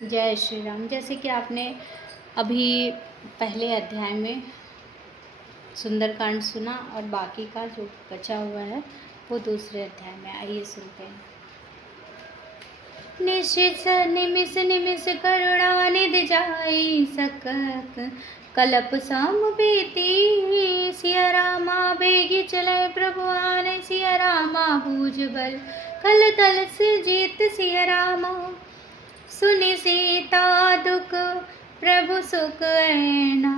जय श्री राम। जैसे कि आपने अभी पहले अध्याय में सुंदरकांड सुना और बाकी का जो बचा हुआ है वो दूसरे अध्याय में। आइए सुनते हैं। निश्चित निमिष निमिष करुणा निधि जाई सकत कलप सम बीती। सिया रामा बेगी चले प्रभु आने, सिया रामा बूझ बल कल तल से जीत। सिया रामा सुनि सीता दुख प्रभु सुख ऐना,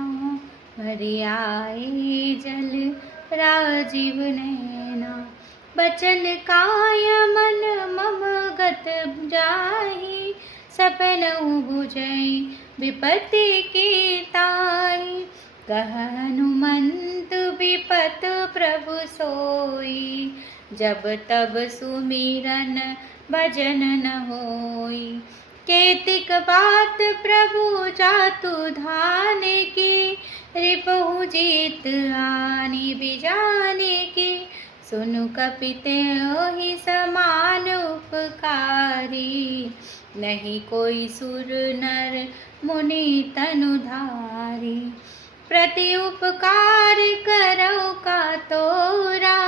भरी आए जल राजीव नैना। बचन काय मन मम गत जाहि, सपनउ बुझई विपत्ति की ताई। कह हनुमंत विपत प्रभु सोई, जब तब सुमिरन भजन न होई। केतिक बात प्रभु जातु धाने की, रिपहु जीत आनी बिजाने की। सुनु कपिते ओहि समान उपकारी, नहीं कोई सुर नर मुनि तनुधारी। प्रति उपकार करौ का तोरा,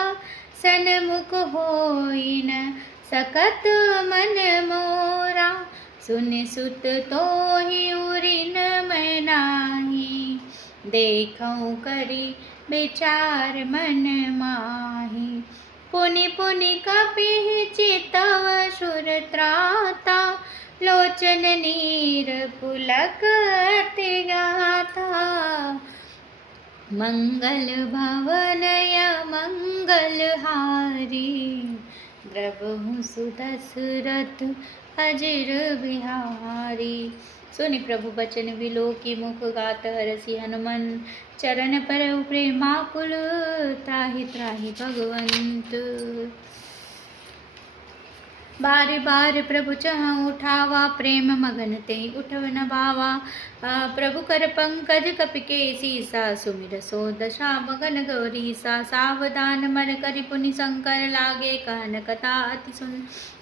सन्मुख होई न सकत मन मोरा। सुनि सुत तोहि उरिन मैं नाही, देखऊँ करी विचार मन माही। पुनि पुनि कपिहि चितव सुर त्राता, लोचन नीर पुलक अति गाथा। मंगल भवनय मंगल हारी, द्रवहु सुदशरथ अजिर बिहारी। सुनि प्रभु बचन बिलो की मुख गात, हरसि हनुमन चरण परउ प्रेमाकुल। त्राहि त्राहि भगवंत बार बार प्रभु चहाँ उठावा, प्रेम मगन तेहि उठव न भावा। प्रभु कर पंकज कपिके सीसा, सुमिर सो दशा मगन गौरीसा। सावधान मन करि पुनि शंकर लागे, कहन कथा अति सुन।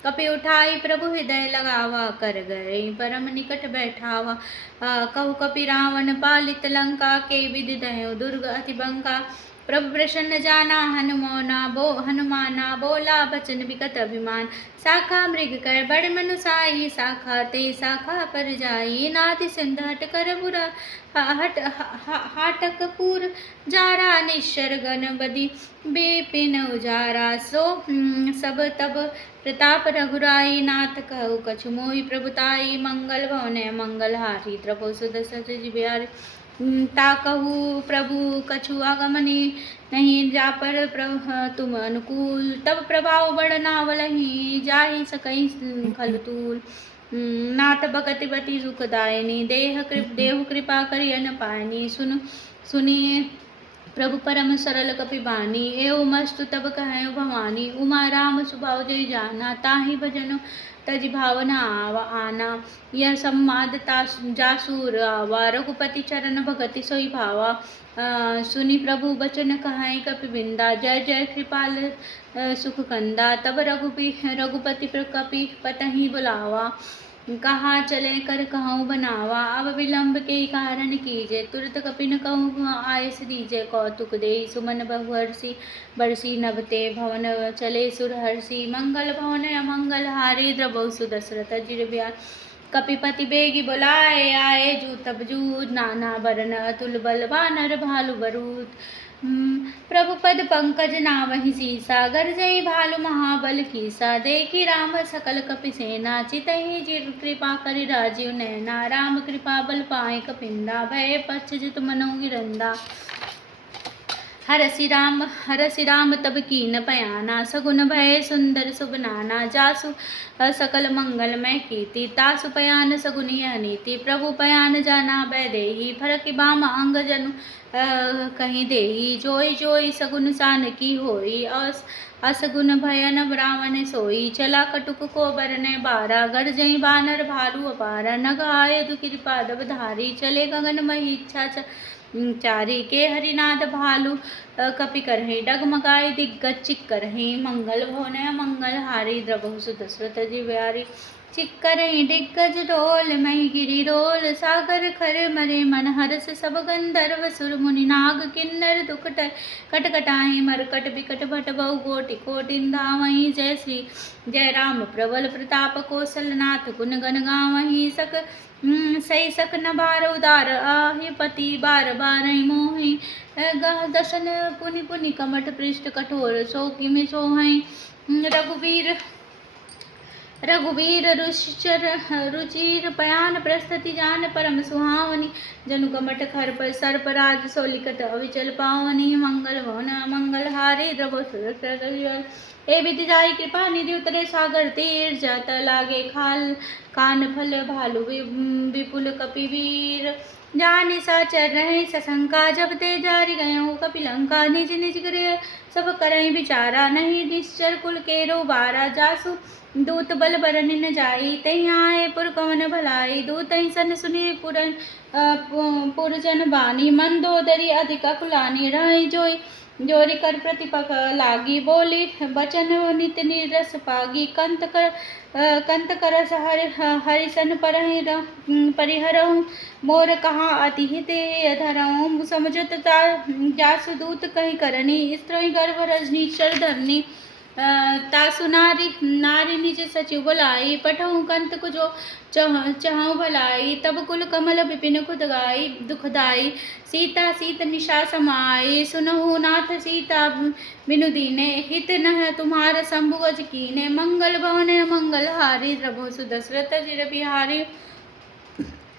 कपि उठाई प्रभु हृदय लगावा, कर गए परम निकट बैठावा। कहु कपि रावण पालित लंका, के विधि दह्यो दुर्ग अति बंका। प्रभु प्रसन्न जाना हनुमाना, बोला बचन विकट अभिमान। शाखा मृग कर बड़ मनुसाई, शाखा ते शाखा पर जाई। नाति सिंध हट कर बुरा हाटक पुर जारा, निश्चर गण बदी बेपिन उजारा। सो सब तब प्रताप रघुराई, नाथ कहु कछु मोहि प्रभुताई। मंगल भवन मंगल हारी, द्रवहु सुदशरथ बिहारी। ताकहु प्रभु कछु आगमनी, नहीं जा पर तुम अनुकूल। तब प्रभाव बड़ नावलहि, जाहि सकहि खलतूल। नाथ भगति बति सुखदायिनी, देहु कृपा करि अन पायनी। सुनिए प्रभु परम सरल कपि बानी, एवं मस्तु तब कहयो भवानी। उमा राम सुभाव जय जाना, ताहि भजन तज भावना आना। यह सम्माद जासूर आवा, रघुपति चरण भगति सोई भावा। सुनि प्रभु बचन कहाई कपि बिंदा, जय जय कृपाल सुख कंदा। तब रघुपति कपि पतहि बुलावा, कहाँ चले कर कहूँ बनावा। अब विलंब के कारण कीजे, तुरत कपिन कहूँ आयस दीजे। कौतुक देहि सुमन बहुहर्षि, बरसी नभते भवन चले सुरहर्षि। मंगल भवन अमंगल हारी, द्रवहु सुदशरथ अजिर बिहारी। कपिपति बेगी बुलाए, आए जू तब जूद। नाना बरन अतुल बल, वानर भालु बरूद। प्रभु पद पंकज नावहि सीसा, गरजई भालु महाबल कीसा। देखी राम सकल कपि सेना, चितहि जिर कृपा करि राजीव नैना। राम कृपा बल पाए कपिंदा, भय पच्छ जित मनो गिरंदा। हरसि राम तब कीन पयाना, सगुन भय सुंदर शुभ नाना। जासु सकल मंगलमय कीर्ति, तासु पयान सगुन यह नीति। प्रभु पयान जाना बैदेही, फरकि बाम अंग जनु कहीं देही। जोई जोई सगुन सान की होई, असगुन भयन रावण सोई। चला कटुक को बरने बारा, गरजई बानर भालु अपारा। नग आय कृपा दब धारी, चले गगन मही इच्छा चारी। के हरिनाथ भालु कपि करहि, डगमगाए दिग्गज चिक करहि। मंगल भवन मंगल हारी, द्रवहु सुदशरथ अजिर बिहारी। चिक्करई दिग्गज डोल मही गिरी डोल सागर खर मरे मन हरस सब गंधर्व सुर मुनि नाग किन्नर दुख कटकटाई मरकट बिकट भट बहु कोटि कोटि धावहीं जय श्री जय राम प्रबल प्रताप कौशल नाथ गुण गण गावहीं सही सक न बार उदार आहि पति बार बार मोहि गह दशन पुनि पुनि कमठ पृष्ठ कठोर सो किमि सोहै रघुवीर रुचिर पयान प्रस्तुति जान परम सुहावनी जनु कमठ खर पर सर्पराज सोलिकत अविचल पावनी मंगल भवन मंगल हारे द्रव ए विधि जाई कृपा निधि उतरे सागर तीर जात लागे खाल कान फल भालु विपुल कपिवीर जानि साचर रहे सशंका जब ते जारी गए कपिलंका निज निज गृह सब करई विचारा नहीं निश्चर कुल केरो बारा जासु दूत बल बरन न जाई तही आए पुर कवन भलाई दूत सन सुनी पुरजन बानी मंदोदरी अधिक कुलानी रही जोई जोरी कर प्रतिपक लागी बोली बचन नित निरस पागी कंत कर हरिसन परिहरऊँ मोर कहा अति हित धरऊँ समझत जासु दूत कही करनी स्त्री गर्भ रजनी चर धरनी तासु नारी निज सचिव बुलाई पठऊँ कंत को जो चहऊ भलाई तब कुल कमल विपिन खुद गाई दुखदाई सीता सीत निशा समाई सुनहु नाथ सीता बिनु दीने हित न तुम्हार शंभुअज कीने मंगल भवन मंगल हारी प्रभु सुदशरथ चिर बिहारी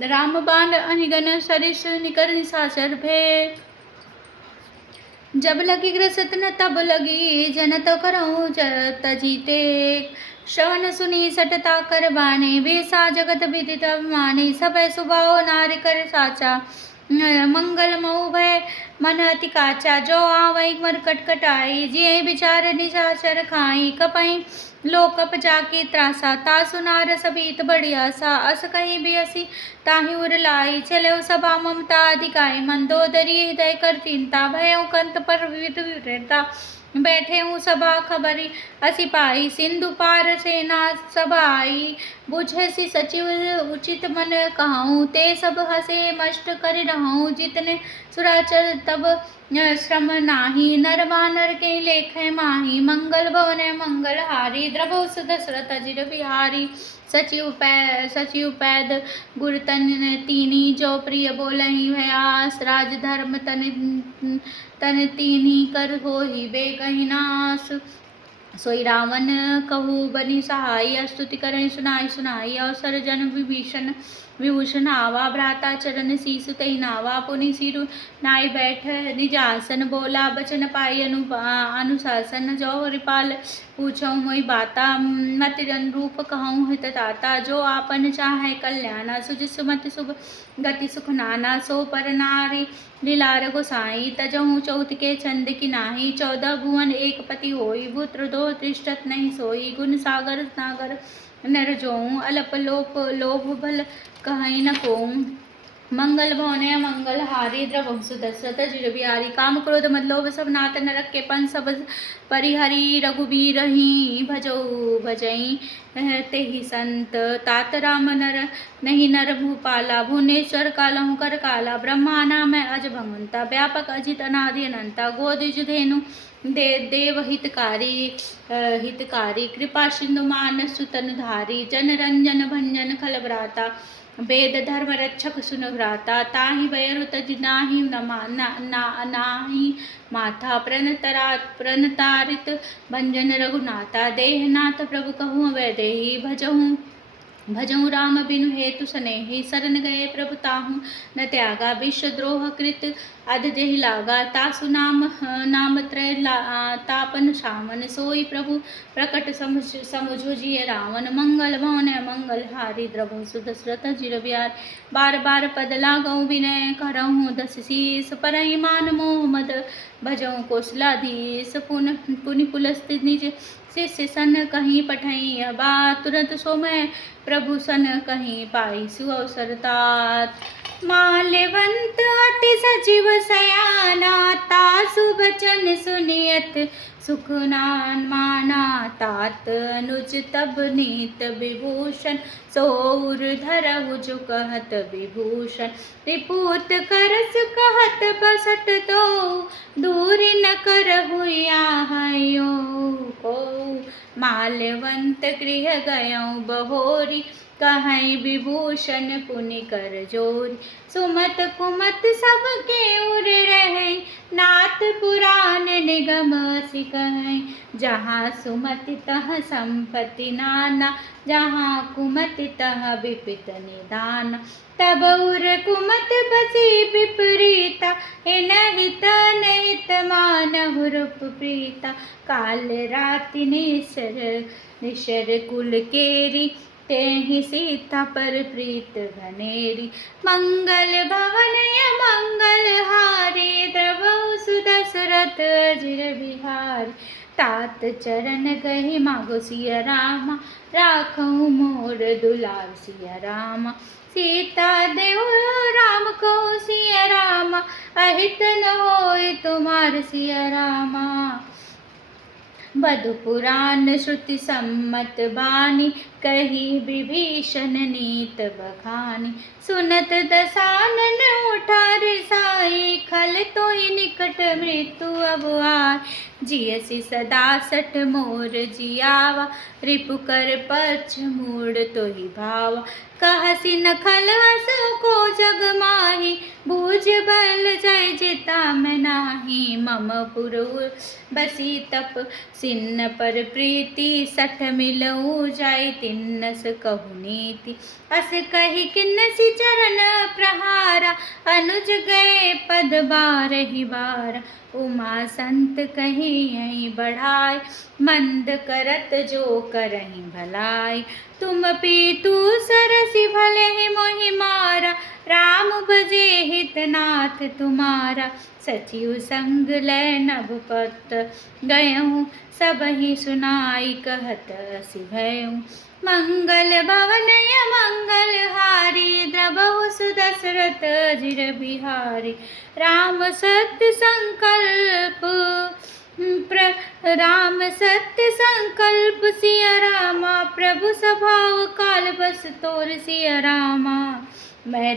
राम बाण अनिगन सरिस निकर निशाचर भे जब लगी ग्रसत न तब लगी जनत करऊँ तजीते श्रवण सुनी सटता कर बाने बेसा जगत विदित माने सब सुभाओ नारी कर साचा मंगल मऊ भय मन अति काचा जो आवई मर कटकटाई जिये विचार निशाचर खाई कपई लोकप जाके त्रासा तासु नार सबीत बड़ी आसा अस कहीं भी असी ताहि उर लाई चले सभा ममता अधिकाई मंदोदरी हृदय कर चिंता भय कंत पर विरता बैठे हूँ सभा खबरी असी पाई सिंधु पार सेना सभा आई बुझे सी सचिव उचित मन कहूँ ते सब हसे मष्ट कर रहूँ जितने सुराचर तब श्रम नाही नर वानर के लेख माही मंगल भवन मंगल हारी द्रभो सुदशरथ जिर बिहारी सचिव पैद गुर तीनी जो प्रिय बोलहि भयास राज धर्म तन तीनी कर होहि बेगहि नास सोई रावण कहू बनी सहाय स्तुति करें सुनाई अवसर जन विभूषण आवा भ्राता चरण शीस तई नावा पुनि सिरु नाई बैठ निजासन बोला बचन पाई अनुशासन जो रिपाल पूछऊँ मोई बाता मत रूप कहूँ हित ताता जो आपन चाहे कल्याणा सुज सुमति शुभ गति सुख नाना सो पर नारी लीलार गोसाई तजहूँ चौथ के छंद की नाही 14 भुवन एक पति होई पुत्र दो तिष्ठत नहीं सोई गुण सागर नागर नर जोऊँ अलप लोभ बल कहीं न कोऊँ मंगल भवने मंगल हारी द्रवम सुदशरथ जिर बिहारी काम क्रोध मद लोभ सब नाथ नरक के पन सब परिहरी रघुबीर ही भजई तेहि संत तात राम नर नहीं नर भूपाला भुवनेश्वर कालहु कर काला ब्रह्मा नाम अज भगवंता व्यापक अजित अनादि अनंता गोदिज धेनु देव हितकारी कृपा सिंधु मान सुतन धारी जन रंजन भंजन खल भ्राता वेद धर्म रक्षक सुन भ्राता ताहि भयरुत नाही नाही माथा प्रणतारित भंजन रघुनाथा देहनाथ प्रभु कहूँ वैदेही भजऊँ राम बिनु हेतु स्नेही शरण गए प्रभु ताहू न त्यागा विश्वद्रोह कृत अध जहि लागा तासु नाम त्रय तापन सामन सोई प्रभु प्रकट समुझो जिय रावण मंगल भवन मंगल हारी द्रभु सुदशरथ जिर बिहार बार बार पद लागऊ विनय करऊँ दस शीस परहि मान मोह मद भजऊँ कौशलाधीश पुनि पुलस्त निज शिष्य सन कहीं पठई बा तुरंत सोमय प्रभु सन कहीं पाई सुअवसर तात माल्यवंत अति सचिव सयाना, तासु बचन सुनियत सुखनान माना। तात अनुज तब नीत विभूषण, सौर धरहु जो कहत विभूषण। रिपुत करस कहत बसट तो, दूर न करहु याहयो को। माल्यवंत गृह गयौ बहोरी, कहै विभूषण पुनि कर जोरी। सुमत कुमत सब केउर रहै, नाथ पुराण निगम असि कहै। जहाँ सुमति तहाँ संपत्ति नाना, जहाँ कुमति तहाँ विपित निदान। तब उर कुमत बसी विपरीता, हित नहित मानहु रूप प्रीता। काल राति निशर कुल केरी, तेहि सीता पर प्रीत घनेरी। मंगल भवन मंगल हारी, द्रवहु सुदशरथ अजिर बिहारी। तात चरण गहि मागो सिया रामा, राखहु मोर दुलार सिया रामा। सीता देहु राम कहु सिया रामा, अहित न होय तुमार सिया रामा। बधु पुराण श्रुति सम्मत बानी, कही विभीषण नीत बखानी। सुनत दसानन उठा रिसाई, खल तोहि निकट मृत्यु अब आय। जियसि सदा सठ मोर जियावा, रिपु कर पक्ष मूढ़ तोहि भावा। कहसि न खल हस को जग माही, बूझ बल जय जिता मैं नाही। मम पुर बसी तप सिन्न पर प्रीति, सठ मिलऊ जाय तिन्नस कहु नीति। अस कही किन्नसी चरण प्रहारा, अनुज गए पद बारहि बारा। उमा संत कही यहीं बढ़ाई, मंद करत जो करहि भलाई। तुम पीतु सरसि भले ही मोहि मारा, राम भजे हितनाथ तुम्हारा। सचिव संग लय नभ पत गयऊँ, सबहि सुनाई कहत असी भयऊँ। मंगल भवन मंगल हारी, द्रवहु सुदशरथ अजिर बिहारी। राम सत्य संकल्प सिया रामा, प्रभु स्वभाव काल बस तोर सिया रामा। मैं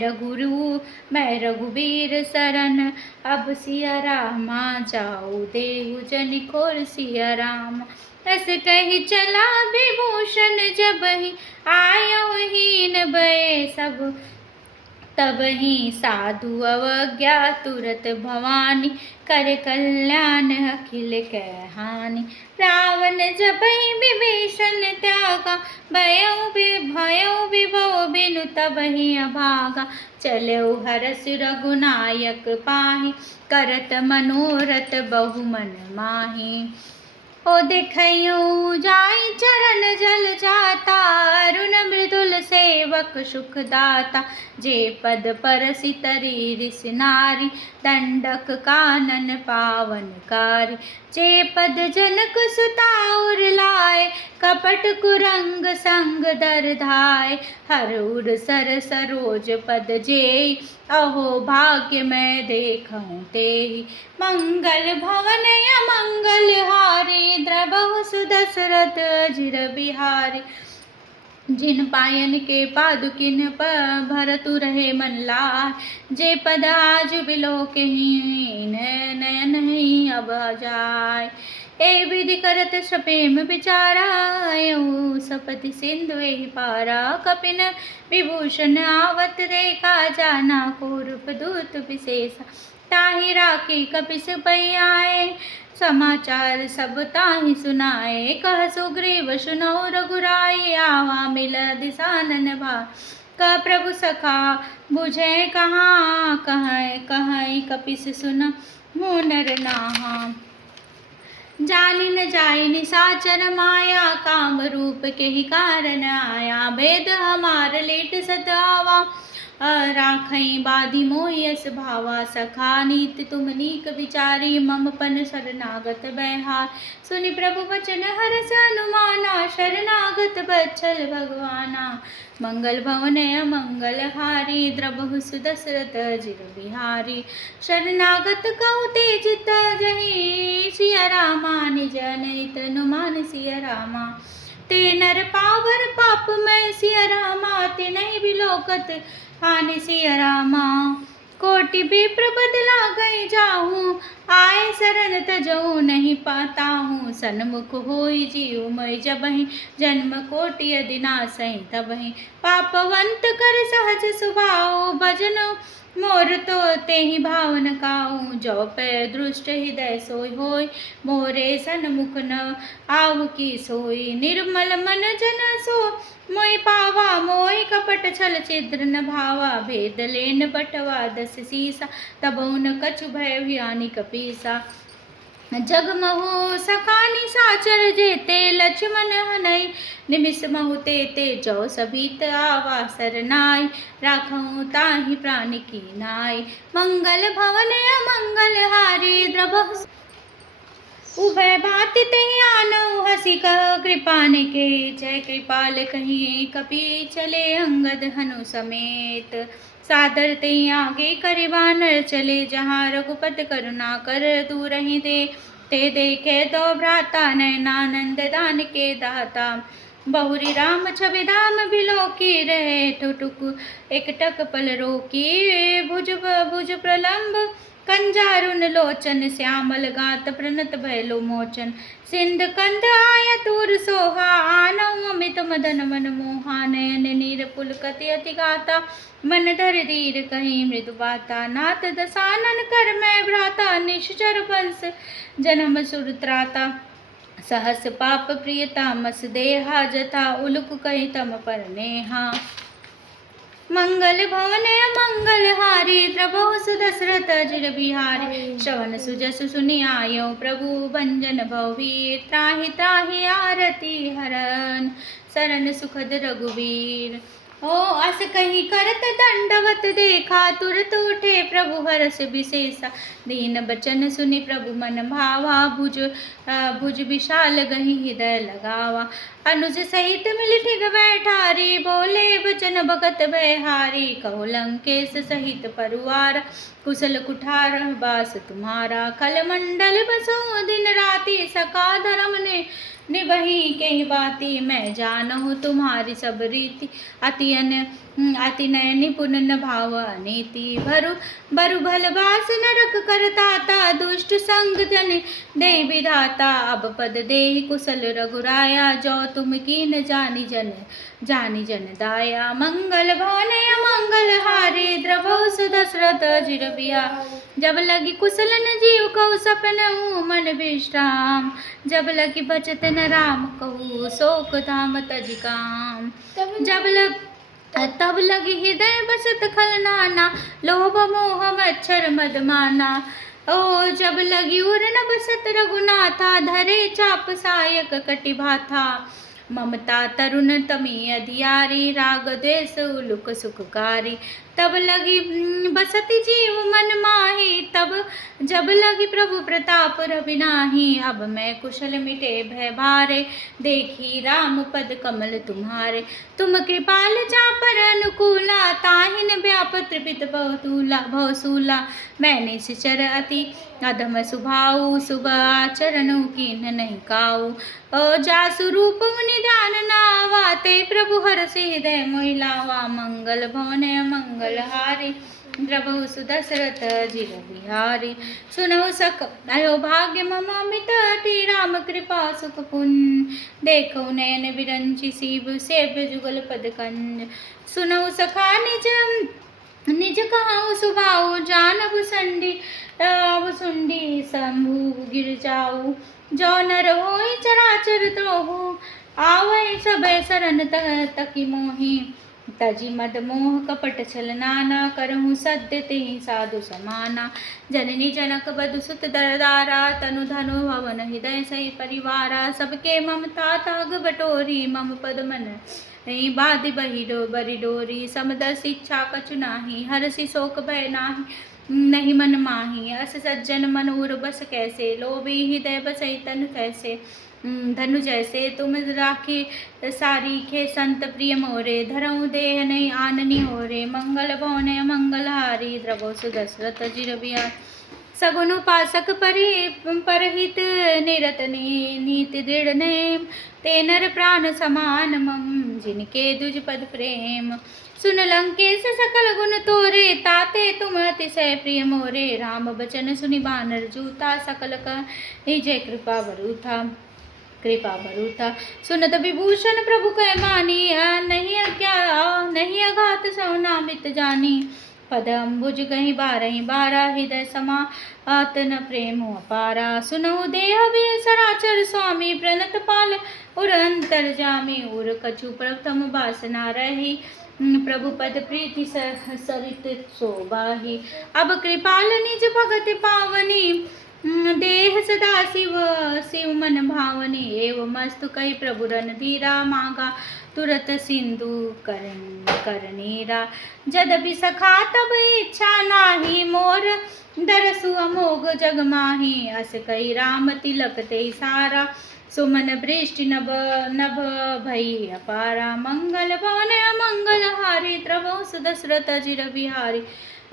रघुबीर सरन, अब सिया रामा जाऊ देहु जनि खोर सिया रामा। रस कही चला विभूषण, जबहि आयौ हीन भये सब। तबहि साधु अवज्ञा तुरत भवानी, कर कल्याण अखिल कै हानि। रावण जबहि विभीषण त्यागा, भयउ विभव बिनु तबहि अभागा। चलऊ हरष रघुनायक पाहि, करत मनोरथ बहु मन माहि। ओ देखऊ जाय चरण जल जाता, अरुण मृदुल सेवक सुख दाता। जे पद परसि तरी ऋषि नारी, दंडक कानन पावनकारी। जे पद जनक सुता उर लाए, कपट कुरंग संग दर धाय। हर उर सर सरोज पद जेई, अहो भाग्य मैं देखऊँ तेहि। मंगल भवन मंगल हारी, द्रवहु सुदशरथ अजिर बिहारी। जिन पायन के पादुकिन भरतु रहे मन लाय, जे पद आज बिलोकहि नयन ही अब जाय। ए विधि करत सप्रेम विचारा, सपति सिंधु एहि पारा। कपिन विभूषण आवत देखा, जाना को रूप दूत विशेषा। ताहि राखी कपिस पै आए, समाचार सब ताहि सुनाए। कह सुग्रीव सुनौ रघुराई, आवा मिल दिसानन भाई। कह प्रभु सखा बुझै कहाँ, कहै कपिस सुन नर नाहा। जानि न जाय निशाचर माया, काम रूप के ही कारण आया। भेद हमार लेट सत आवा, राखई बाधी मोहि यस भावा सखा नीत तुम नीक विचारी मम पन शरणागत बैहार। सुनि प्रभु वचन हरष अनुमाना शरणागत बच्छल भगवाना। मंगल भवन अमंगल हारी द्रबहु सुदशरथ जिर बिहारी। शरणागत कहु तेज जहि सिया रामा निज अनैत अनुमान सिया रामा। ते नर पावर पाप मैं सिया रामा ते नहीं बिलोकत हानि सिया रामा। कोटि विप्र बदला गई जाहूँ आए शरण तजहु नहीं पाता हूँ। सन्मुख होई जीव मय जबहि जन्म कोटि यदि नासहि तबहि। पापवंत कर सहज सुभाव भजन मोर तो तेहि भावन काहू। जो पै दृष्ट हृदय सोई होय मोरे सन्मुख न आव की सोई। निर्मल मन जन सो मोहि पावा मोहि कपट छल छिद्र न भावा। भेद लेन बटवा दस सीसा तबौ न कछु भय भयानि कपीसा। जगमहु सखानि साचर जेते लक्ष्मण हनई निमिष महु तेते। जो सभीत आवा सरनाई राखहु ताहि प्राण की नाई। मंगल भवन अमंगल हारी द्रबहु उभय बाति तेहि आनहु हसी कह कृपा निके। जय कृपाल कहिए कपि चले अंगद हनु समेत। सादर तेहि आगे करे बानर चले जहाँ रघुपति करुणा कर दूरहि दे। ते देखे दो भ्राता नयनानंद दान के दाता। बहुरी राम छवि धाम बिलोकी रहे ठुटुक एकटक पल रोकी। भुज प्रलंब कंजारुन लोचन श्यामल गात प्रणत भयलो मोचन। सिंध कंद आय तूर सोहा आनौ अमित मदन मन मोहा। नयन नीर पुलकति अति गाता मन धर धीर कहीं मृदु बाता। नाथ दसानन कर मैं भ्राता निश्चर वंश जन्म सुर त्राता। सहस पाप प्रियता मस देहा जथा उलुक कही तम पर नेहा। मंगल भवन मंगल हारी द्रबहु सुदशरथ जिर बिहारी। श्रवण सुजसु सुनि आयो प्रभु भंजन भवभीर। त्राहि त्राहि आरती हरन शरण सुखद रघुवीर। ओ अस कही करत दंडवत देखा तुरत उठे प्रभु हरष विशेषा। दीन बचन सुनि प्रभु मन भावा भुज विशाल गही हृदय लगावा। अनुज सहित मिल ठिग बैठारी बोले बचन भगत बैहारी। कहो लंकेश सहित परिवार कुशल कुठार बास तुम्हारा। खल मंडल बसो दिन राति सका धर्म ने निबही के बाती। मैं जानहु तुम्हारी सब रीति अति नय निपुण न भाव अनीति। बरु भल बास नरक करताता दुष्ट संग जन दे विधाता। अब पद देहि कुशल रघुराया जो तुम कीन जानी जन दाया। मंगल भवन अमंगल हारी द्रबहु सुदशरथ जिर बिहारी। जब लगी कुशल न जीव कहु सपनहु मन विश्राम। जब लगी बचत न राम कहू शोक धाम तज काम। तब लगी हृदय बसत खल नाना लोभ मोह मच्छर मदमाना। ओ जब लगी उर न बसत रघुनाथा धरे चाप सायक कटि भाथा। ममता तरुण तमी अधियारी राग द्वेष उलुक सुखकारी। तब लगी बसति जीव मन माही तब जब लगी प्रभु प्रताप रवि नाही। अब मैं कुशल मिटे भय भारे देखी राम पद कमल तुम्हारे। तुम कृपाल चापर अनुकूला ताहिन व्याप त्रिपित बहुसूला। मैंने सिचर अति अधम सुभाऊ शुभ आचरणु कीन नहीं काऊ। जासु रूप मुनि ध्यान नावा ते प्रभु हरषि हृदय मोहि लावा। मंगल भवन मंगल हारी द्रबहु सुदशरथ जिर बिहारी। सुनहु सख अयो भाग्य मम अमित अति राम कृपा सुख पुण्य। देखौ नयन विरंचि शिव सेव्य जुगल पद कंज। सुनहु सखा निज कहु सुभाऊ जानहु सुंडी शंभु गिर जाऊ। जो नर होई चराचर द्रोहु आवै सबे शरण तकी मोहि। तजी मद मोह कपट छल नाना, करहूँ सद्य तेहि साधु समाना। जननी जनक बधु सुत दरदारा, तनु धनु भवन हृदय सही परिवारा। सबके ममता ताग बटोरी, मम पद मन नहीं बाधि बरी डोरी। समदर्श इच्छा कछु नाही, हरषि शोक भय नाही, नहीं मन माही। अस सज्जन मन उर बस कैसे, लोभी हृदय बसई तन कैसे। धनु जैसे तुम राखी सारीखे, संत प्रिय मोरे। धरऊँ देह नहीं आननी होरे, मंगल भवने मंगल हारी। द्रवो सुदशरथ जिर बिहार, सगुन उपासक परहित निरत नीति दृढ़ नेम। ते नर प्राण समान मम, जिनके दुज पद प्रेम। सुन लंकेश सकल गुण तोरे, ताते तुम अतिशय प्रिय मोरे। राम बचन सुनि बानर जूता, सकल कहि जय कृपा बरूथा। सुनत विभूषण प्रभु कह मानी, नहीं अघात सो नामित जानी। पद अम्बुज गहि बारहि बारा, हृदय समात न प्रेम अपारा। सुनहु देह सराचर स्वामी, प्रणत पाल उर अंतर जामी। उर कछु प्रथम वासना रही, प्रभु पद प्रीति सरित शोभाही। अब कृपाल निज भगत पावनी, देह सदा शिव मन भावनी। एवं मस्तु कही प्रभु रणधीरा, मांगा तुरत सिंधु करनीरा। जदपि सखा तब इच्छा नाही, मोर दरसु अमोघ जग माही। अस कही राम तिलक ते सारा, सुमन वृष्टि नभ भई अपारा। मंगल भवन अमंगल हारी, द्रवो सुदशरथ जिर बिहारी।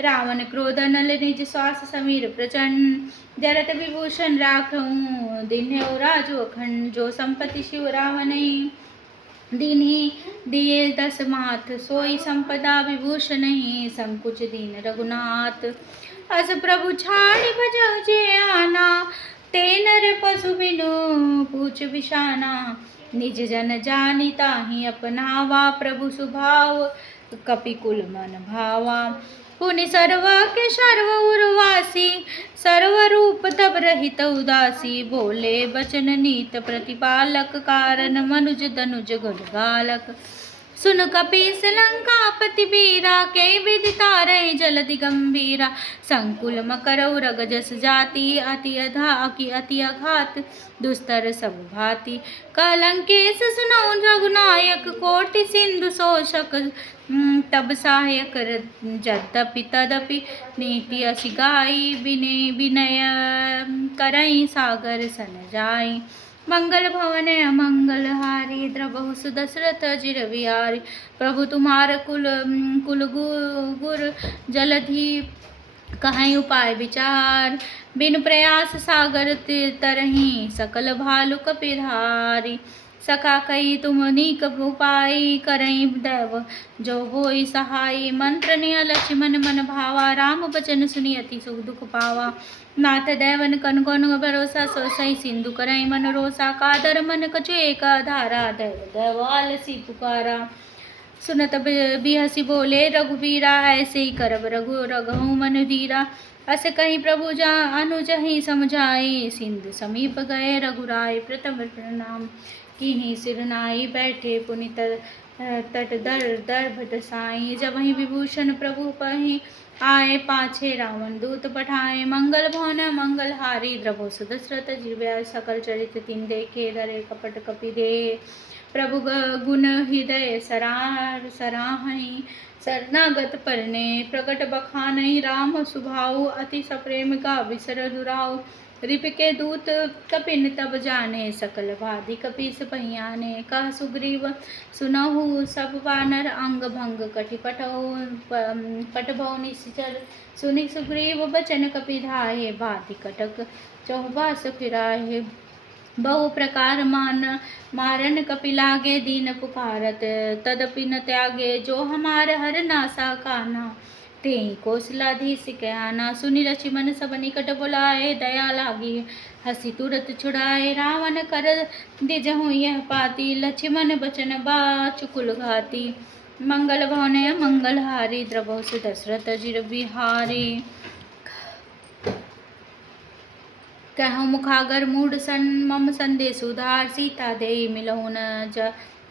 रावण क्रोध नल निज श्वास समीर प्रचंड, जरत विभूषण राखऊँ दीन्हु राजु अखंड। जो संपत्ति शिव रावणहि दीन्हि दिए दस माथ, सोई संपदा विभूषणहि संकुच दीन रघुनाथ। अस प्रभु छाड़ भजउ जे आना, ते नर पशु बिनु पूछ बिषाना। निज जन जानि ताहि अपनावा, प्रभु सुभाव कपिकुल मन भावा। पुनि सर्व के सर्व उर्वासी, सर्वरूप तब रहित उदासी। बोले बचन नीत प्रतिपालक, कारण मनुज दनुज गुण गालक। सुन कपीस लंकापति बीरा, के विदिता रहे जलधि गंभीरा। संकुल मकरौ रग जस जाति, अति अघात दुस्तर सब भांति। कलंकेश सुनौ रघुनायक, कोटि सिंधु शोषक तब सहायक। यद्यपि तदपि नीति असी गाई, विनय करई सागर सन जाई। मंगल भवन अमंगल हारी, द्रवहु सुदशरथ जिर बिहारी। प्रभु तुम्हार कुल गुर जलधि, कहीं उपाय विचार। बिन प्रयास सागर तरही, सकल भालु कपिधारी। सखा कही तुम नीक उपाय, करई देव जो होई सहाय। मंत्र नियलछि मन मन भावा, राम बचन सुनि अति सुख दुख पावा। नाथ देवन कन कौन भरोसा, सो सही सिंधु करई मन रोसा। कादर मन कछु एक आधारा, देव देव आलसी पुकारा। सुनत बिहसी बोले रघुवीरा, ऐसे ही करब रघु मन धीरा। अस कहीं प्रभु जा अनुजहि समझाई, सिंधु समीप गए रघुराई। प्रथम प्रणाम कीन्ही सिरनाई, बैठे पुनि तट दर्भ दसाई। जब वहीं विभूषण प्रभु पहि आए, पाछे रावण दूत पठाए। मंगल भवन मंगल हारी, द्रवो सुदशरथ जिर। सकल चरित तिन देखे, धरे कपट कपि दे। प्रभु गुण हृदय सराहई, शरणागत परने प्रकट बखानई। राम सुभाऊ अति सप्रेम का विसर दुराऊ। रिप के दूत कपिन तब जाने, सकल बाधि कपीस पहियाने। कह सुग्रीव सुनहु सब वानर, अंग भंग कटि पटभौ निश्चर। सुनि सुग्रीव बचन कपिधाये, बाधि कटक चौबास फिराहे। बहु प्रकार मारन कपि लागे, दीन पुकारत तदपि न त्यागे। जो हमार हर नासा काना, तेहि कौशलाधीश कहना। सुनि लक्ष्मण सब निकट बुलाए, दया लागी हसी तुरत छुड़ाए। रावण कर दिजहु यह पाती, लक्ष्मण बचन बाचुकुल घाती। मंगल भवन मंगल हारी, द्रवहु सुदशरथ जिर बिहारी। कहूँ मुखागर मूढ़ सन, मम संदेश उधार। सीता देहि मिलहु न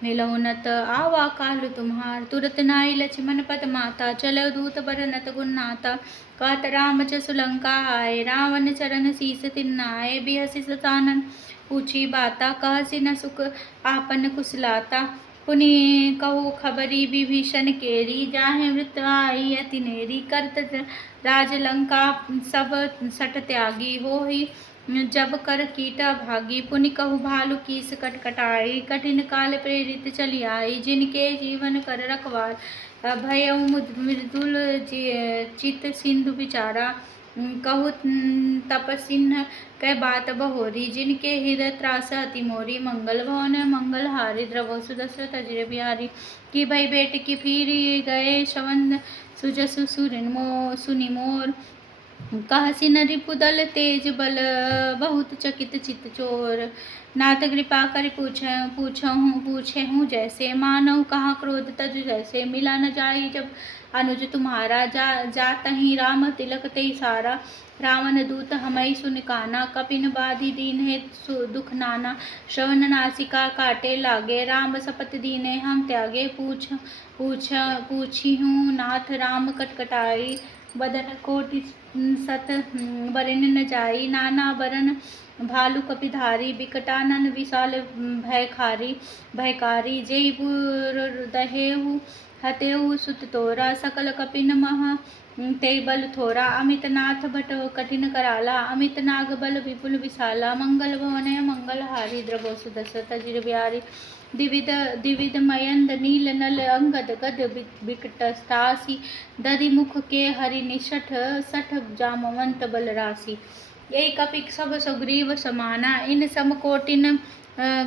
मिलहु नत आवा कालु तुम्हार। तुरत नाई लक्ष्मण पद माता, चलो दूत बरनत गुणनाता। कहत राम जसु लंका आए, रावण चरण शीस तिन्नाए। बिहसि सतानन पूछी बाता, कहसि न सुख आपन कुशलाता। पुनि कहु खबरी विभीषण केरी, जाहे मृत आई अति नेरी। करत राज लंका सब सठ त्यागी, होहि जब कर कीटा भागी। पुनि कहु भालु कीस कटकटाई, कठिन काल प्रेरित चली आई। जिनके जीवन कर रखवार, भयउ मृदुल चित सिंधु विचारा। कहु तपसिन्ह कै बात बहोरी, जिनके हृदय त्रास अति मोरी। मंगल भवन मंगल हारी, द्रवहु सुदशरथ अजर बिहारी। कि भई बेट की फिर गए, श्रवण सुजसु सुनि मोर। कहसि न रिपुदल तेज बल, बहुत चकित चित चोर। नाथ कृपा करि पूछे हूँ जैसे, मानहु कहाँ क्रोध तज जैसे। मिला न जाई जब अनुज तुम्हारा, जातहि राम तिलक ते सारा। रावण दूत हमई सुन काना, कपिन बाधि दीन है दुख नाना। श्रवण नासिका काटे लागे, राम शपथ दीने हम त्यागे। पूछी हूँ नाथ राम कटकटाई, बदन कोटि सत बरन न जाई। नाना बरन भालु कपिधारी, बिकटानन विशाल भयकारी। जेहि पुर दहेहु हतेहु सुत तोरा, सकल कपिन मह ते बल थोरा। अमित नाथ भट कठिन कराला, अमित नाग बल विपुल विशाला। मंगल भवन मंगल हारी, द्रवहु सुदशरथ अजर बिहारी। दिविद मयंद नील नल अंगद गद, बिकटस्तासी। दधि मुख के हरि निषठ, सठ जामवंत बल राशि। यही कपिक सब सुग्रीव समाना, इन सम कोटिन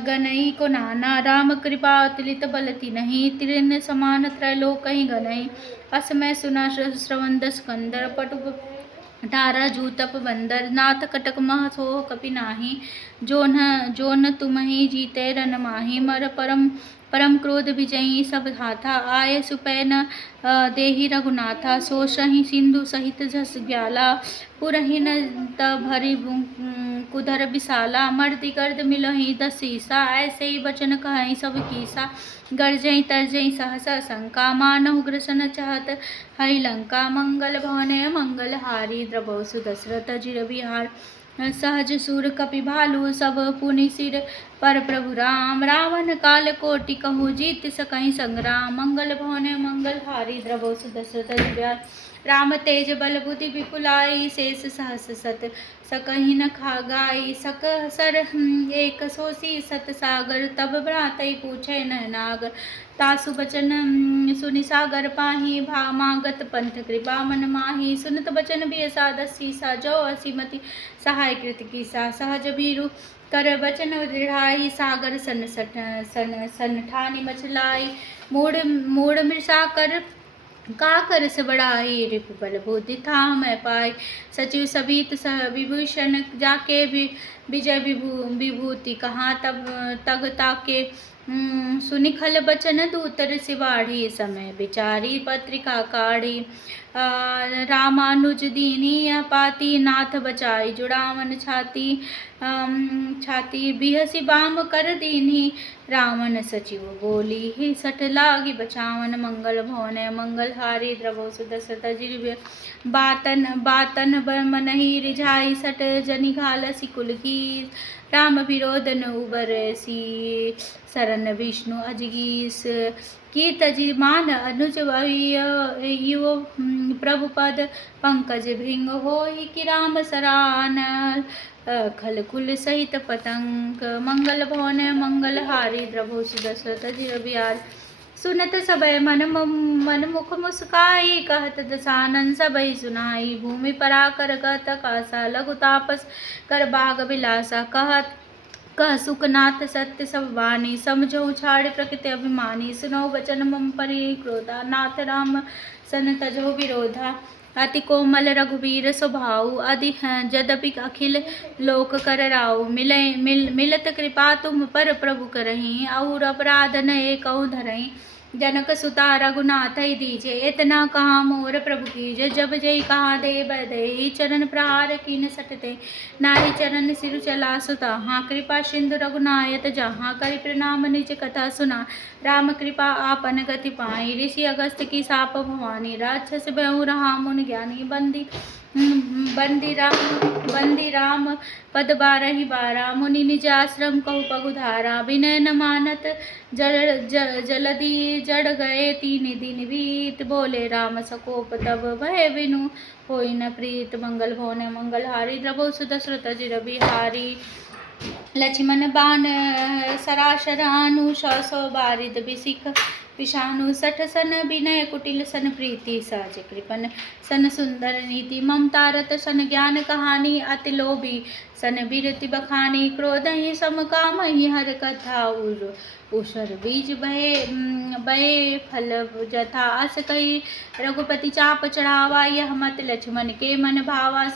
गनई को नाना। राम कृपा अतुलित बल तिन्हि, तिरन समान त्रैलोकहि गनई। अस मैं सुना श्रवण दस कंदर, पटु 18 जूतप बंदर। नाथ कटक मह सोह कपि नाही, जोन तुम्हि जीते रन माही। मर परम क्रोध विजयी सब हाथा, आये सुपै न देहि रघुनाथा। सोषहि सिंधु सहित जस ग्याला, पुरहिन त भरि कुधर विशाला। मर्दि गर्द मिलहि दस ईसा, ऐसे ही बचन कहहि सब कीसा। गर्जई तरजई सहसा शंका, मानहु ग्रसन चाहत हरि लंका। मंगल भवन मंगल हारी, द्रवहु सुदशरथ अजर बिहार। सहज सुर कपि भालु, सब पुनि सिर पर प्रभु राम। रावण काल कोटि कहु, जीत सकहि संग्राम। मंगल भवन मंगल हारी, द्रवहु सुदशरथ अजर बिहार। राम तेज बल बुद्धि विपुलाई, शेष सहस सत सकहि न खागाई। सकसर एक सोसी सत सागर, तब भ्रातहि पूछै न नागर। तासु बचन सुनि सागर पाहि, मागत पंथ कृपा मन माहि। सुनत बचन बियसा दस सीसा, जो असीमति सहाय कृत कीसा। सहज भीरु कर बचन दृढ़ाई, सागर सन ठानि मछलाई। मूढ़ मृषा कर का करस बढ़ाई, रिपु बल बुद्धि था मैं पाई। सचिव सबित विभूषण जाके, विजय विभूति कहाँ तग ताके। सुनिखल बचन दूतर सिवाढ़ी, समय विचारी पत्रिका काढ़ी। रामानुज दीनी पाती, नाथ बचाई जुड़ावन छाती। बिहसि बाम कर दीन्ही, रावण सचिव बोली ही सठ लागी बचावन। मंगल भवन मंगल हारी, द्रवहु सुदशरथ अजर बिहारी। बातन मनहि रिझाई, सठ जनि घालसि कुल की। राम विरोधन उबरसी, शरण विष्णु अजगीस। की तजि मान अनुज यो, प्रभु पद पंकज भृंग होई। कि राम सरानल, खल कुल सहित पतंग। मंगल भवन मंगल हारी, द्रवहु सुदशरथ अजर बिहारी। सुनत सबय मन मुख मुस्काई, कहत दसानन सबहि सुनाई। भूमि पराकर कहत कासा, लघु तापस कर बाग बिलासा। कह सुखनाथ सत्य सब बानी, समझौ छाड़ प्रकृति अभिमानी। सुनौ बचन मम परि क्रोधा, नाथ राम सन तजौ विरोधा। अति कोमल रघुवीर स्वभाव, जदपि अखिल लोक कर राउ। मिलत कृपा तुम पर प्रभु करहि, और अपराध न एकउ धरहि। जनक सुता रघुनाथ दीजे, इतना कहा मोर प्रभु कीजे। जब जय कहा दे बदे, चरण प्रहार कीन सटते, नारी चरण सिर चला सुता। हाँ कृपा सिंधु रघुनायत जहाँ, करि प्रणाम निज कथा सुना। राम कृपा आपन गति पाई, ऋषि अगस्त की साप भवानी। राक्षस बहु रहा मुनि ज्ञानी, बंदी राम पद बारहि बारा। मुनि निज आश्रम कहु पगुधारा, विनय न मानत जलधि जड़ गए। तीन दिन बीत, बोले राम सकोप तब भय बिनु होई न प्रीत। मंगल भवन मंगलहारी, द्रवहु सुदशरथ अजिर बिहारी। लक्ष्मण बाण सरासर आनु, सौ बारिद बिसिख पिशानु। सठ सन विनय कुटिल सन प्रीति, सहज कृपन सन सुंदर नीति। ममता रत सन ज्ञान कहानी, अति लोभी सन बिरति बखानी। क्रोध ही सम काम ही हर कथा, उसर बीज बहे फल जथा। अस कही रघुपति चाप चढ़ावा, यह मत लक्ष्मण के मन भावा।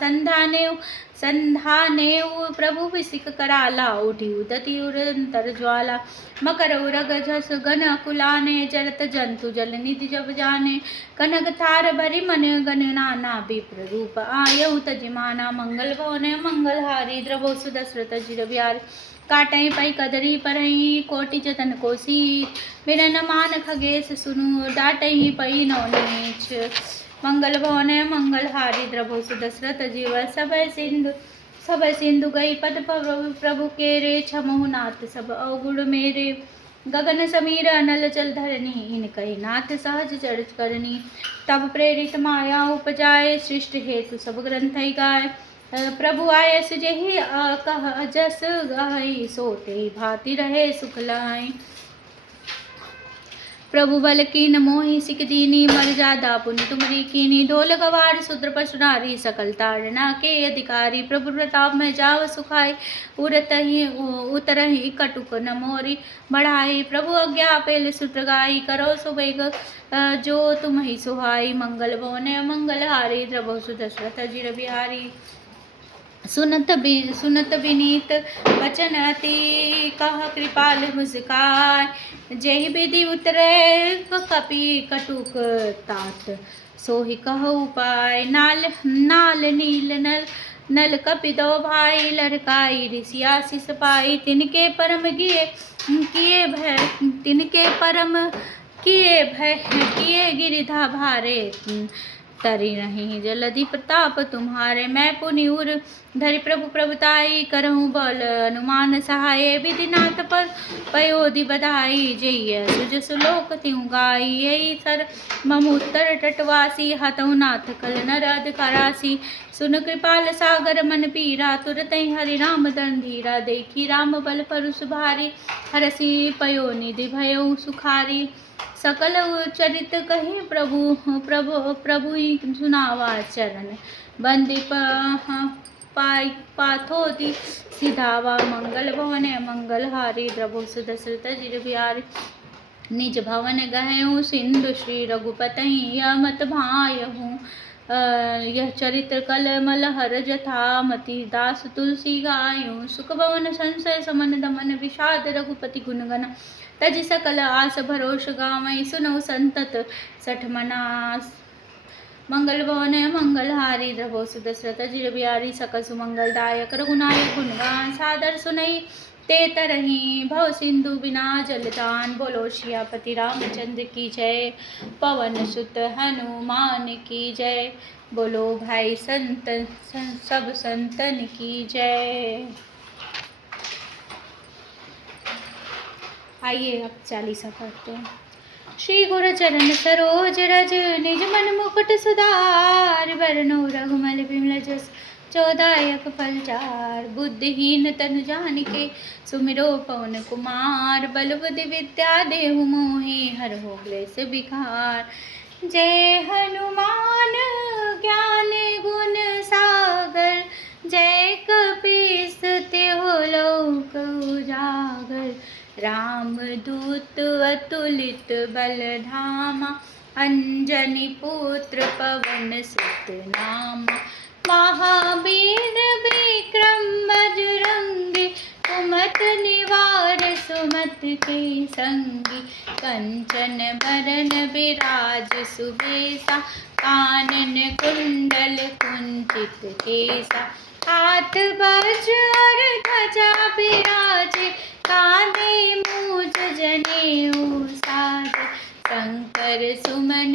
संधानेउ प्रभु विसिक कराला, उठी उदति उरंतर ज्वाला। मकर उरग झस गन अकुलाने, जरत जंतु जल निधि जब जाने। कनक थार भरी मन गण नाना, विप्र रूप आयहु तजिमाना। मंगल भवन मंगलहारी, द्रवहु सुदशरथ अजिर बिहारी। काटई पई कदरी परई, कोटि जतन कोसी। बिरन मान खगेश सुनु, डाटई पई नौ नीच। मंगल भवन मंगलहारी, द्रवहु सुदशरथ अजिर। सब सिंधु गई पद प्रभु के रे, छमहु नाथ सब अवगुण मेरे। गगन समीर अनल जल धरनी, इनकहि नाथ सहज जड़ करनी। तब प्रेरित माया उपजाए, सृष्टि हेतु सब ग्रंथ गाय। प्रभु आयस जेहि कह जस गहि, सोते भांति रहे सुख लाई। प्रभु बल कीन मोहि सिक दीनी, मर्यादा पुनि तुमरी कीनी। ढोल गवार शूद्र पशु नारी, सकल ताड़ना के अधिकारी। प्रभु प्रताप में जाव सुखाई, उतरहि कटुक न मोरी बढ़ाई। प्रभु आज्ञा पेल सुत्र गाई, करो सुबेग जो तुम्हि सुहाई। मंगल भवन मंगलहारी, द्रवहु सुदशरथ अजिर बिहारी। सुनत विनीत वचन अति, कह कृपाल मुस्काय। जेहि विधि उतरे कपि कटुक तात, सोहि कह उपाय। नाल नील नल कपि दो भाई, लड़काई ऋषि आशीष पाई। तिनके परम किए गिरिधा भारे, तरि नहीं जलधि प्रताप तुम्हारे। मैं पुनि उर धरि प्रभु प्रभुताई, करहूँ बल अनुमान सहाय। विधिनाथ पर पयोधि बधाई, जय सुज सुलोक त्यों गाई। यही सर मम उत्तर तटवासी, हतहु नाथ कल नर अधिकारासी। सुन कृपाल सागर मन पीरा, तुरत हरि राम धीरा। देखी राम बल परुष भारी, हरसी पयो निधि भयो सुखारी। सकल चरित कही प्रभु ही सुनावा चरण, बंदी पाथोदी सिधावा। मंगल भवन मंगलहारी, द्रवहु सुदशरथ अजिर बिहारी। निज भवन गहऊँ सिंधु, श्री रघुपति यह मत भायहूँ। यह चरित्र कलमल हर जथा, मति दास तुलसी गायूँ। सुख भवन संशय समन दमन, विषाद रघुपति गुणगण। तज सकल आस भरोष गावै, सुनौ संतत सठ मनास। मंगल भवन मंगलहारी, द्रवहु सुदशरथ अजिर बिहारी। सकल सुमंगलदायक रघुनायक गुणगान, सादर सुनई ते तरही। भव सिंधु बिना जलदान, बोलो सियापति रामचंद्र की जय। पवन सुत हनुमान की जय, बोलो भाई सब संतन की जय। आइए अब चालीसा पढ़ते हैं। श्री गुरु चरण सरोज रज, निज मन मुकुट सुधार। बरनउँ रघुमल बिमल जस, चौदायक फलचार। बुद्धिहीन तनु जानिके, सुमिरो पवन कुमार। बल बुद्धि विद्या देहु मोहि, हरहु क्लेश विकार। जय हनुमान ज्ञान गुण सागर, जय कपीस तिहुँ लोक उजागर। राम दूत अतुलित बल धामा, अंजनी पुत्र पवन सुत नामा। महावीर विक्रम बजरंगी, कुमत निवार सो हनुमत के संगी। कंचन बरन बिराज सुबेसा, कानन कुंडल कुंचित केसा। हाथ वज्र और ध्वजा बिराजे, कांधे मूज जनेऊ साजे। शंकर सुमन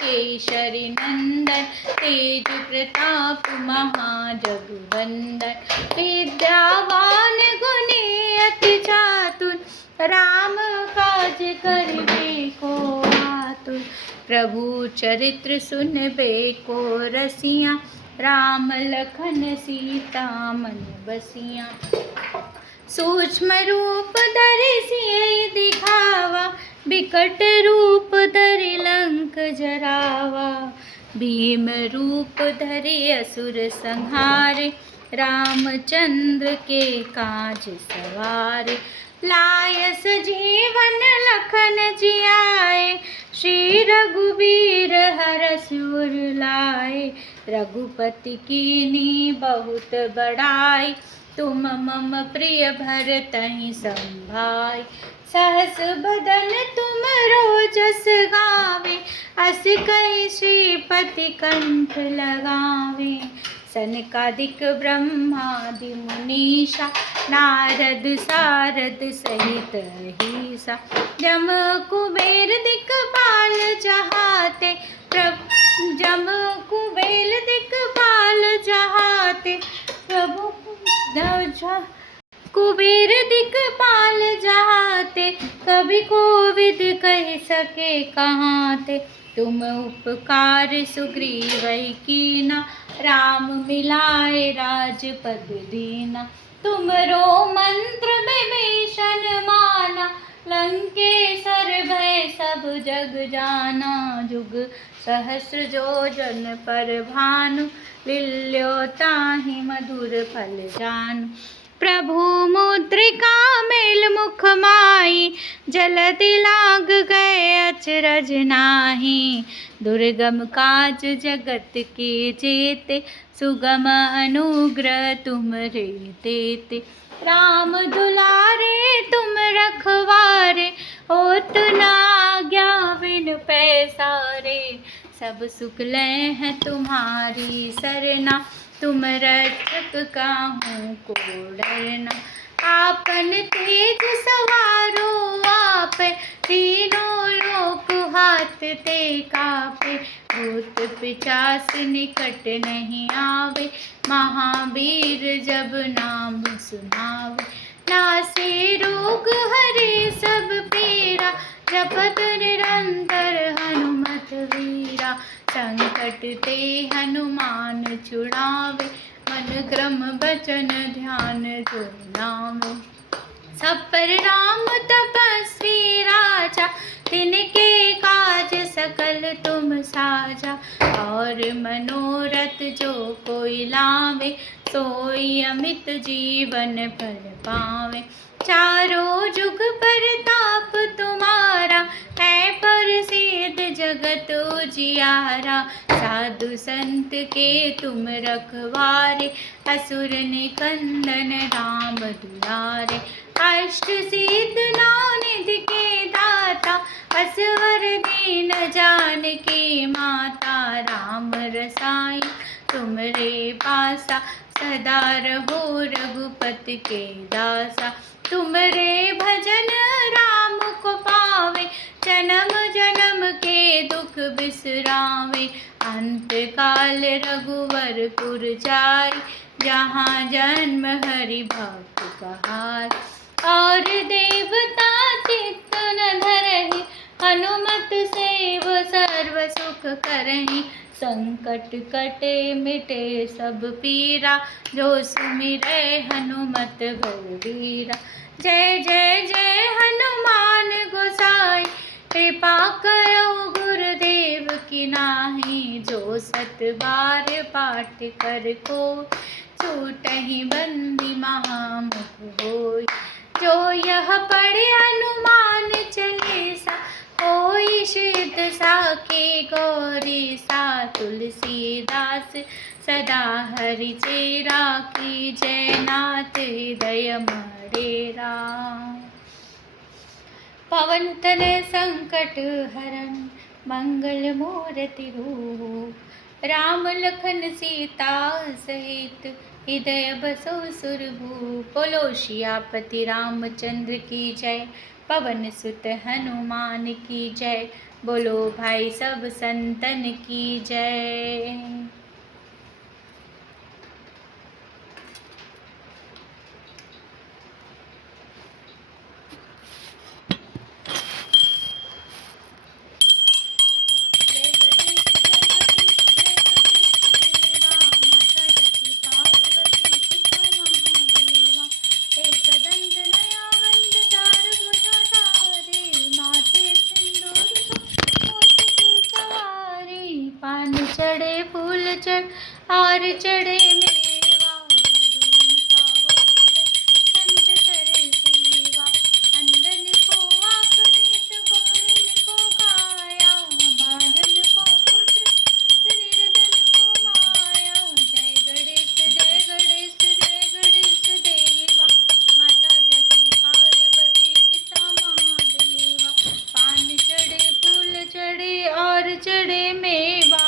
केसरी नंदन, तेज प्रताप महाजगवंदन। विद्यावान गुणी अति चातुर, राम काज करबे को आतुर। प्रभु चरित्र सुनबे को रसिया, राम लखन सीता मन बसिया। सूक्ष्म रूप धरि सियहि दिखावा, बिकट रूप धरि लंक जरावा। भीम रूप धरि असुर संहारे, रामचंद्र के काज सवारे। लाय सजीवन लखन जियाए, श्री रघुबीर हरषि उर लाए। रघुपति कीन्ही बहुत बड़ाई, तुम मम प्रिय भरतहि संभाई। सहस बदन तुम रोजस गावे, अस कहि श्रीपति कंठ लगावे। सनकादिक ब्रह्मादि मुनीषा, नारद सारद सहित अहीसा। जम कुबेर दिक्पाल जहाते, जम कुबेर दिक्पाल जहाते। प्रभु कुबेर दिक्पाल जहाते, कभी कोविद कह सके कहाते। तुम उपकार सुग्रीवहि कीना, राम मिलाए राजपद दीना। तुमरो मंत्र विभीषण माना, लंकेश्वर भय सब जग जाना। जुग सहस्र जो जन पर भानु, लील्यो ताहि मधुर फल जानु। प्रभु मुद्रिका मेल मुख माही, जलधि लाग गए अचरज नाही। दुर्गम काज जगत के जेते, सुगम अनुग्रह तुमरे तेते। राम दुलारे तुम रखवारे, होत न आज्ञा बिनु पैसारे। सब सुख लय है तुम्हारी सरना, तुम रक्षक काहू को डरना। आपन तेज सवारो आपे, तीनों लोक हाथ ते कापे। भूत पिशाच निकट नहीं आवे, महावीर जब नाम सुनावे। नासे रोग हरे सब पीरा, जपत निरंतर हनुमत वीरा। संकट ते हनुमान छुड़ावे, मन क्रम बचन ध्यान जो लावे। सब पर राम तपस्वी राजा, तिनके काज सकल तुम साजा। और मनोरथ जो कोई लावे, सोई अमित जीवन फल पावे। चारों जुग परताप तुम्हारा, है प्रसिद्ध जगत उजियारा। साधु संत के तुम रखवारे, असुर निकंदन राम दुलारे। अष्ट सिद्ध नौ निधि के दाता, असवर दीन जानकी माता। राम रसायन तुमरे पासा, सदा रहो रघुपति के दासा। तुमरे भजन राम को पावे, जन्म जन्म के दुख बिसरावे। अंत काल रघुवर पुर जाई, जहाँ जन्म हरि भक्त कहाई। और देवता चित्त न धरहि, हनुमत सेव सर्व सुख करहि। संकट कटे मिटे सब पीरा, जो सुमिरै हनुमत बलबीरा। जय जय जय हनुमान गोसाई, कृपा करो गुरुदेव की नाहि। जो सत बार पाठ कर को, छूटहि बंदी महामुख होय। जो यह पढ़े हनुमान चालीसा, होई सिद्ध साखी गौरी सा। तुलसीदास सदा हरि चेरा, की जय नाथ हृदय मरे राम। पवन तनय संकट हरन मंगल मूर्ति रूप। राम लखन सीता सहित हृदय बसो सुरभूप। बोलो सियापति रामचंद्र की जय, पवन सुत हनुमान की जय। बोलो भाई सब संतन की जय। चढ़े फूल चढ़ और चढ़े मेवा, यदुवन का भोग संत करे सेवा। अंधन को आँख दीत, बूढ़न को काया, बांधन को पुत्र निर्धन को माया। जय गणेश जय गणेश जय गणेश देवा, माता जति पार्वती पिता महादेवा। पान चढ़े फूल चढ़े और चढ़े मेवा,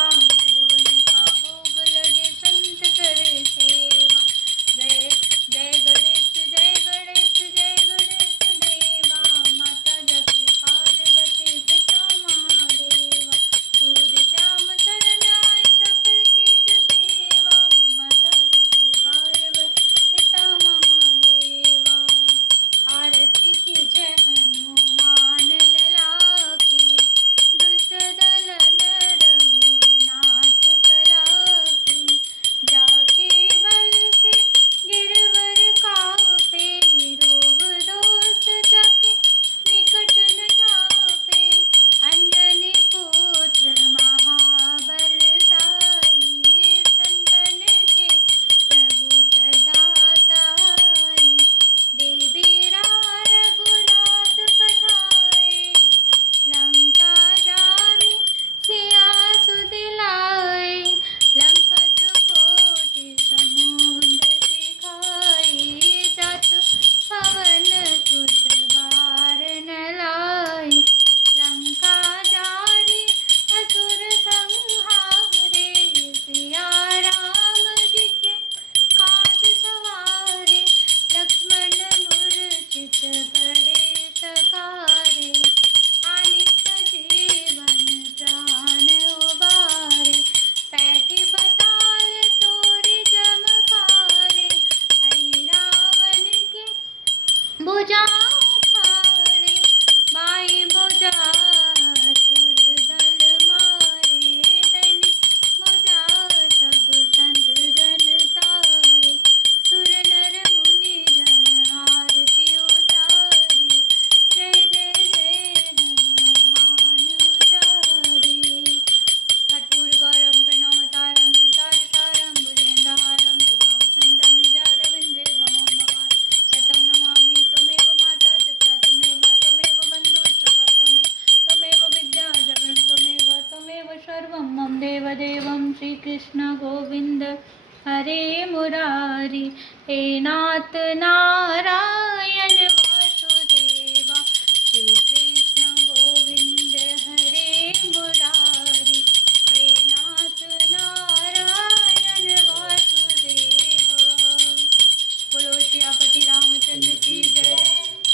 कृष्ण गोविंद हरे मुरारी। हे नाथ नारायण वासुदेवा, श्री कृष्ण गोविंद हरे मुरारी। हे नाथ नारायण वासुदेवा। बोलो सियापति रामचंद्र की जय,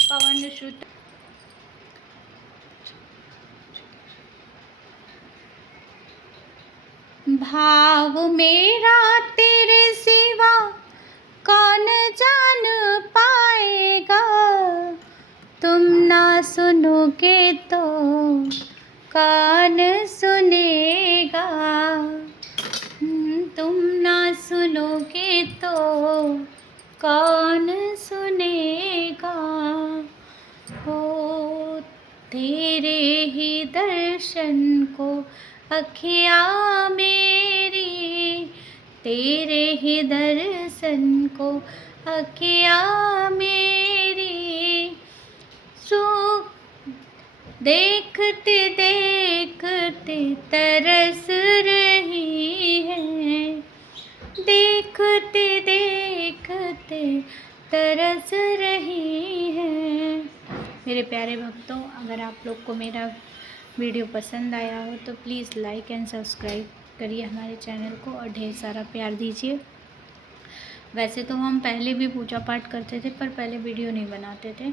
पवन सुत। भाव मेरा तेरे सिवा कौन जान पाएगा, तुम ना सुनोगे तो कौन सुनेगा। तुम ना सुनोगे तो कौन सुनेगा। हो तेरे ही दर्शन को अखियाँ मेरी, तेरे ही दर्शन को अखियाँ मेरी। सुख देखते देखते तरस रही है, देखते देखते तरस रही है। मेरे प्यारे भक्तों, अगर आप लोग को मेरा वीडियो पसंद आया हो तो प्लीज़ लाइक एंड सब्सक्राइब करिए हमारे चैनल को और ढेर सारा प्यार दीजिए। वैसे तो हम पहले भी पूजा पाठ करते थे, पर पहले वीडियो नहीं बनाते थे।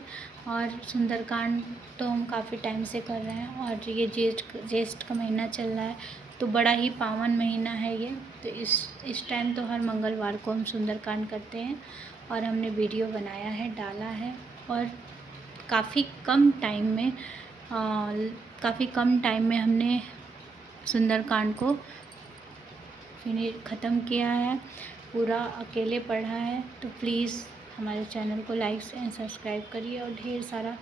और सुंदरकांड तो हम काफ़ी टाइम से कर रहे हैं, और ये ज्येष्ठ का महीना चल रहा है, तो बड़ा ही पावन महीना है ये। तो इस टाइम तो हर मंगलवार को हम सुंदरकांड करते हैं, और हमने वीडियो बनाया है, डाला है, और काफ़ी कम टाइम में हमने सुंदरकांड को ख़त्म किया है, पूरा अकेले पढ़ा है। तो प्लीज़ हमारे चैनल को लाइक एंड सब्सक्राइब करिए, और ढेर सारा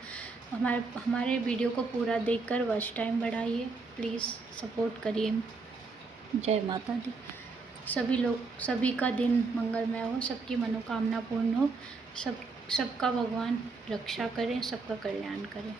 हमारे वीडियो को पूरा देखकर वॉच टाइम बढ़ाइए। प्लीज़ सपोर्ट करिए। जय माता दी। सभी का दिन मंगलमय हो, सबकी मनोकामना पूर्ण हो, सबका भगवान रक्षा करें, सबका कल्याण करें।